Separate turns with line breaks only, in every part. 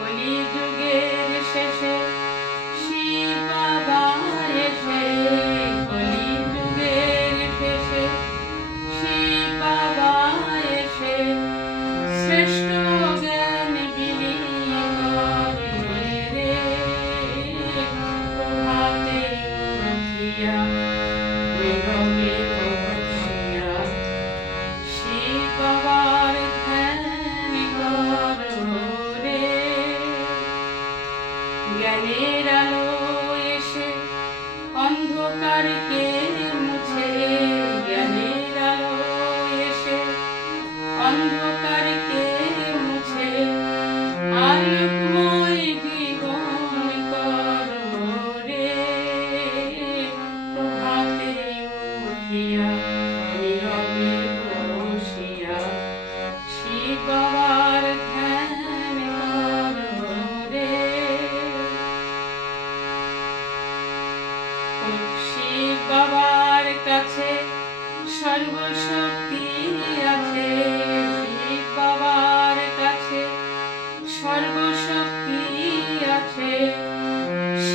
কলি যুগের শেষে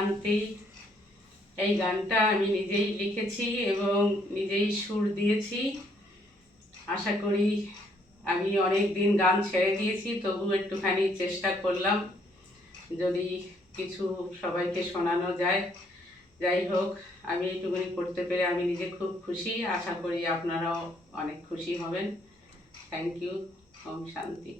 শান্তি এই গানটা আমি নিজেই লিখেছি এবং নিজেই সুর দিয়েছি। আশা করি আমি অনেক দিন গান ছেড়ে দিয়েছি, তবু একটুখানি চেষ্টা করলাম। যদি কিছু সবাইকে শোনানো যায়, যাই হোক, আমি এইটুকুনি করতে পেরে আমি নিজে খুব খুশি। আশা করি আপনারাও অনেক খুশি হবেন। থ্যাংক ইউ, ওম শান্তি।